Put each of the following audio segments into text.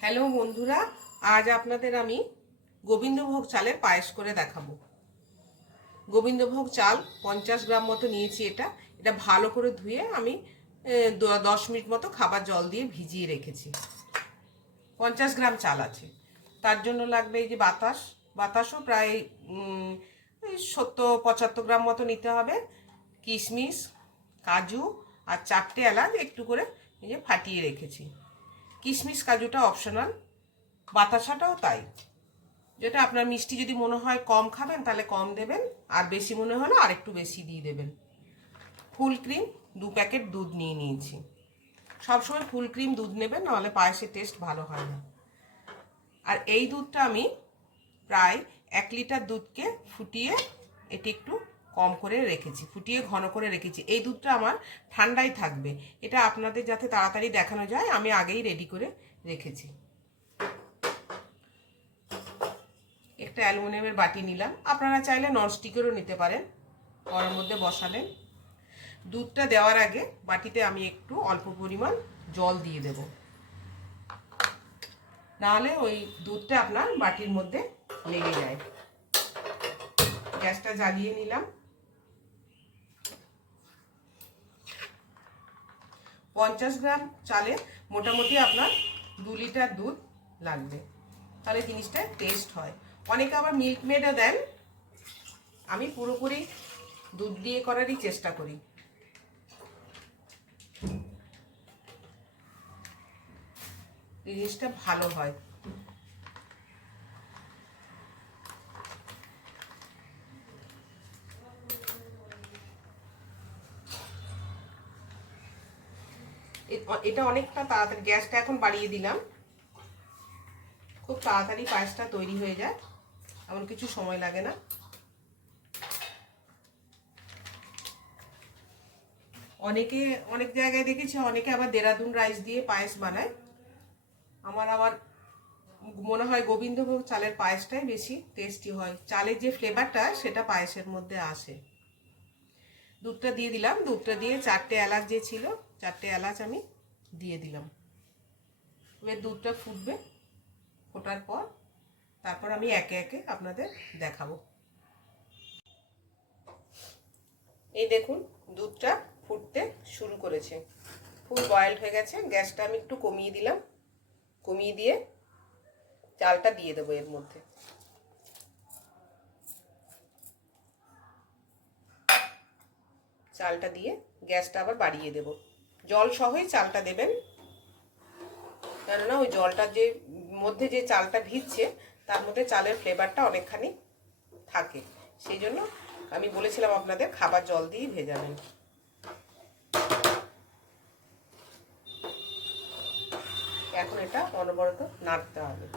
Hello বন্ধুরা, আজ আপনাদের আমি গোবিন্দভোগ চালের পায়েস করে দেখাবো। গোবিন্দভোগ চাল 50 গ্রাম মতো নিয়েছি। এটা ভালো করে ধুয়ে আমি 10 মিনিট মতো খাবার জল দিয়ে ভিজিয়ে রেখেছি। 50 গ্রাম চাল আছে, তার জন্য লাগবে এই যে বাতাসও প্রায় 70-75 গ্রাম মতো নিতে হবে। কিশমিশ, কাজু আর 4টে এলাচ একটু করে এই যে ফাটিয়ে রেখেছি। কিশমিশ কাজুটা অপশনাল, বাতাসাটাও তাই। যেটা আপনার মিষ্টি যদি মনে হয় কম খাবেন তাহলে কম দেবেন, আর বেশি মনে হলে আর একটু বেশি দিয়ে দেবেন। ফুল ক্রিম 2 প্যাকেট দুধ নিয়ে নিয়েছি। সবসময় ফুল ক্রিম দুধ নেবেন, নাহলে পায়েসের টেস্ট ভালো হয় না। আর এই দুধটা আমি প্রায় 1 লিটার দুধকে ফুটিয়ে এটি একটু কম করে রেখেছি, ফুটিয়ে ঘন করে রেখেছি। এই দুধটা আমার ঠান্ডাই থাকবে, এটা আপনাদের যাতে তাড়াতাড়ি দেখানো যায় আমি আগেই রেডি করে রেখেছি। একটা অ্যালুমিনিয়ামের বাটি নিলাম, আপনারা চাইলে ননস্টিকেরও নিতে পারেন। কড়ার মধ্যে বসালেন। দুধটা দেওয়ার আগে বাটিতে আমি একটু অল্প পরিমাণ জল দিয়ে দেব, নাহলে ওই দুধটা আপনার বাটির মধ্যে লেগে যায়। গ্যাসটা জ্বালিয়ে নিলাম। 50 গ্রাম চালে মোটামুটি আপনার 2 লিটার দুধ লাগবে, তাহলে জিনিসটা টেস্ট হয়। অনেকে আবার মিল্ক মেডও দেন, আমি পুরোপুরি দুধ দিয়ে করারই চেষ্টা করি। জিনিসটা ভালো হয়। এটা অনেকটা তাড়াতাড়ি, গ্যাসটা এখন বাড়িয়ে দিলাম, খুব তাড়াতাড়ি পায়েসটা তৈরি হয়ে যায়, এমন কিছু সময় লাগে না। অনেক জায়গায় দেখেছি অনেকে আবার দেরাদুন রাইস দিয়ে পায়েস বানায়। আমার আবার মনে হয় গোবিন্দভোগ চালের পায়েসটাই বেশি টেস্টি হয়। চালের যে ফ্লেভারটা সেটা পায়েসের মধ্যে আসে। দুধটা দিয়ে দিলাম, দুধটা দিয়ে 4টে এলাচ যে ছিল 4টে এলাচ আমি দিয়ে দিলাম। এবার দুধটা ফুটবে, ফোটার পর তারপর আমি একে একে আপনাদের দেখাবো। এই দেখুন দুধটা ফুটতে শুরু করেছে, ফুল বয়েলড হয়ে গেছে। গ্যাসটা আমি একটু কমিয়ে দিলাম, কমিয়ে দিয়ে চালটা দিয়ে দেবো এর মধ্যে। চালটা দিয়ে গ্যাসটা আবার বাড়িয়ে দেব। জল সহই চালটা দেবেন, কেননা ওই জলটা যে মধ্যে যে চালটা ভিজছে তার মধ্যে চালের ফ্লেভারটা অনেকখানি থাকে, সেই জন্য আমি বলেছিলাম আপনাদের খাবার জল দিয়েই ভেজাবেন। এখন এটা অনবরত নাড়তে হবে।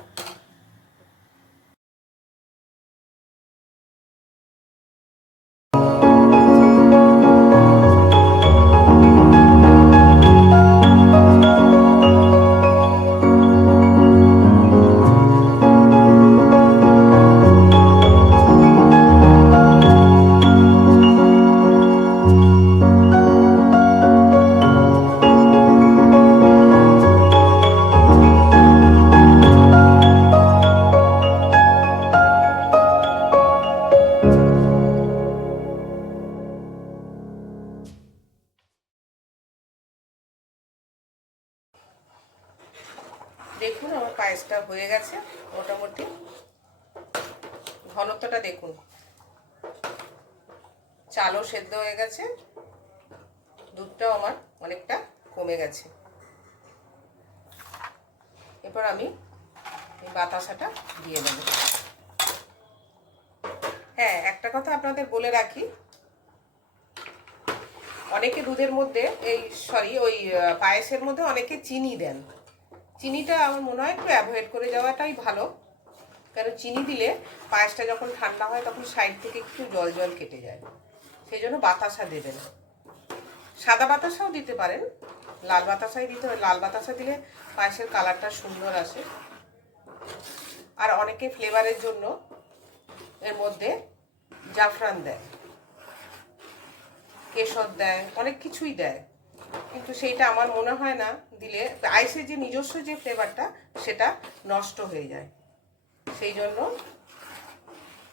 দেখুন আমার পায়েসটা হয়ে গেছে মোটামুটি। ঘনত্বটা দেখুন, চালও সেদ্ধ হয়ে গেছে, দুধটাও আমার অনেকটা কমে গেছে। এরপর আমি এই বাতাসাটা দিয়ে দেব। হ্যাঁ, একটা কথা আপনাদের বলে রাখি, অনেকে দুধের মধ্যে ওই পায়েসের মধ্যে অনেকে চিনি দেন। চিনিটা আমার মনে হয় একটু অ্যাভয়েড করে যাওয়াটাই ভালো, কারণ চিনি দিলে পায়েসটা যখন ঠান্ডা হয় তখন সাইড থেকে একটু জল জল কেটে যায়। সেই জন্য বাতাসা দেবেন। সাদা বাতাসাও দিতে পারেন, লাল বাতাসাই দিতে হয়। লাল বাতাসা দিলে পায়েসের কালারটা সুন্দর আসে। আর অনেকে ফ্লেভারের জন্য এর মধ্যে জাফরান দেয়, কেশর দেয়, অনেক কিছুই দেয়। কিন্তু সেইটা আমার মনে হয় না দিলে পায়েসের যে নিজস্ব যে ফ্লেভারটা সেটা নষ্ট হয়ে যায়। সেই জন্য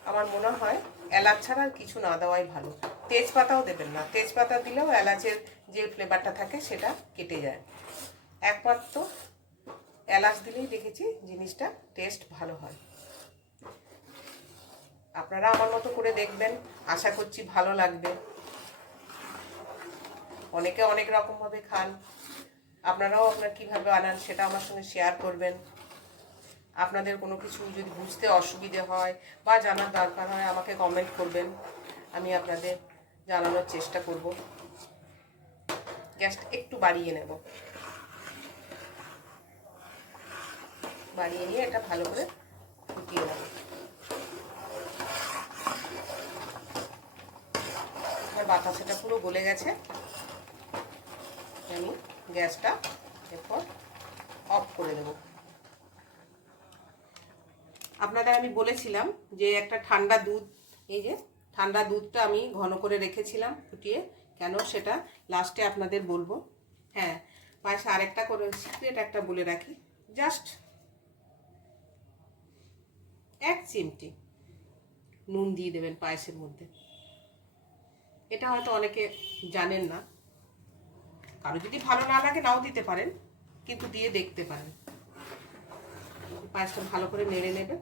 আমার মনে হয় এলাচ ছাড়া আর কিছু না দেওয়াই ভালো। তেজপাতাও দেবেন না, তেজপাতা দিলেও এলাচের যে ফ্লেভারটা থাকে সেটা কেটে যায়। একমাত্র এলাচ দিলেই দেখেছি জিনিসটা টেস্ট ভালো হয়। আপনারা আমার মতো করে দেখবেন, আশা করছি ভালো লাগবে। অনেকে অনেক রকমভাবে খান, আপনারাও আপনার কীভাবে বানান সেটা আমার সঙ্গে শেয়ার করবেন। আপনাদের কোনো কিছু যদি বুঝতে অসুবিধে হয় বা জানার দরকার হয় আমাকে কমেন্ট করবেন, আমি আপনাদের জানানোর চেষ্টা করব। গ্যাসটা একটু বাড়িয়ে নেব, বাড়িয়ে নিয়ে এটা ভালো করে ফুটিয়ে নেব। বাতাসাটা পুরো গলে গেছে, আমি গ্যাসটা এরপর অফ করে দেব। আপনাদের আমি বলেছিলাম যে একটা ঠান্ডা দুধ, এই যে ঠান্ডা দুধটা আমি ঘন করে রেখেছিলাম ফুটিয়ে, কেন সেটা লাস্টে আপনাদের বলবো। হ্যাঁ, পায়েসে আরেকটা করে সিক্রেট একটা বলে রাখি, জাস্ট 1 চিমটি নুন দিয়ে দেবেন পায়েসের মধ্যে। এটা হয়তো অনেকে জানেন না, কারো যদি ভালো না লাগে নাও দিতে পারেন, কিন্তু দিয়ে দেখতে পারেন। পায়েসটা ভালো করে নেড়ে নেবে।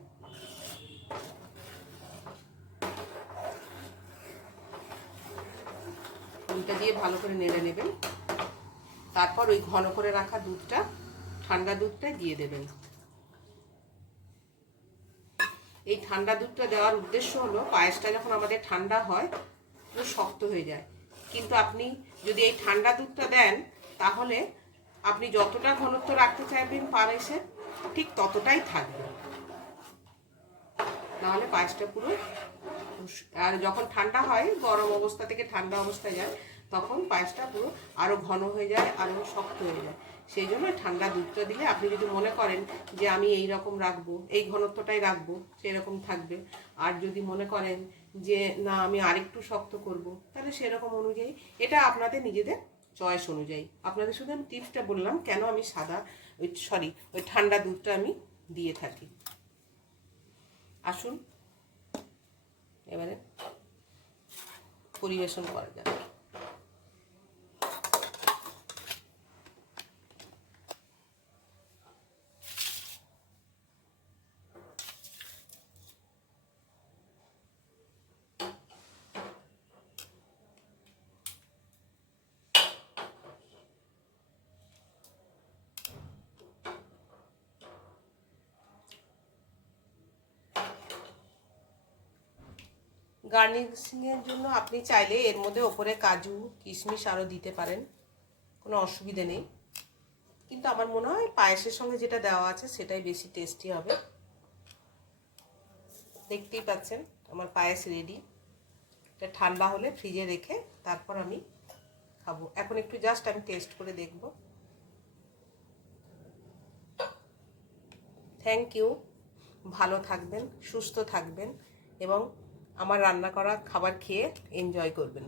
নুনটা দিয়ে ভালো করে নেড়ে নেবেন। তারপর ওই ঘন করে রাখা দুধটা, ঠান্ডা দুধটা দিয়ে দেবেন। এই ঠান্ডা দুধটা দেওয়ার উদ্দেশ্য হলো পায়েসটা যখন আমাদের ঠান্ডা হয় পুরো শক্ত হয়ে যায়, কিন্তু আপনি যদি এই ঠান্ডা দুধটা দেন তাহলে আপনি যতটা ঘনত্ব রাখতে চাইবেন পায়েসে ঠিক ততটাই থাকবে, নাহলে পায়েসটা পুরো, আর যখন ঠান্ডা হয় গরম অবস্থা থেকে ঠান্ডা অবস্থায় যায় তখন পায়েসটা পুরো আরও ঘন হয়ে যায়, আরও শক্ত হয়ে যায়। সেই জন্য ঠান্ডা দুধটা দিলে আপনি যদি মনে করেন যে আমি এই রকম রাখবো, এই ঘনত্বটাই রাখবো, সেই রকম থাকবে। আর যদি মনে করেন যে না আমি আরেকটু শক্ত করব, তাহলে সেরকম অনুযায়ী, এটা আপনাদের নিজেদের চয়েস অনুযায়ী। আপনাদের শুধু আমি টিপসটা বললাম কেন আমি ওই ঠান্ডা দুধটা আমি দিয়ে থাকি। আসুন এবারে পরিবেশন করা যাবে। গার্নিশিংয়ের জন্য আপনি চাইলে এর মধ্যে ওপরে কাজু কিশমিশ আরও দিতে পারেন, কোনো অসুবিধে নেই, কিন্তু আমার মনে হয় পায়েসের সঙ্গে যেটা দেওয়া আছে সেটাই বেশি টেস্টি হবে। দেখতেই পাচ্ছেন আমার পায়েস রেডি। এটা ঠান্ডা হলে ফ্রিজে রেখে তারপর আমি খাবো। এখন একটু জাস্ট আমি টেস্ট করে দেখব। থ্যাংক ইউ, ভালো থাকবেন, সুস্থ থাকবেন এবং আমার রান্না করা খাবার খেয়ে এনজয় করবেন।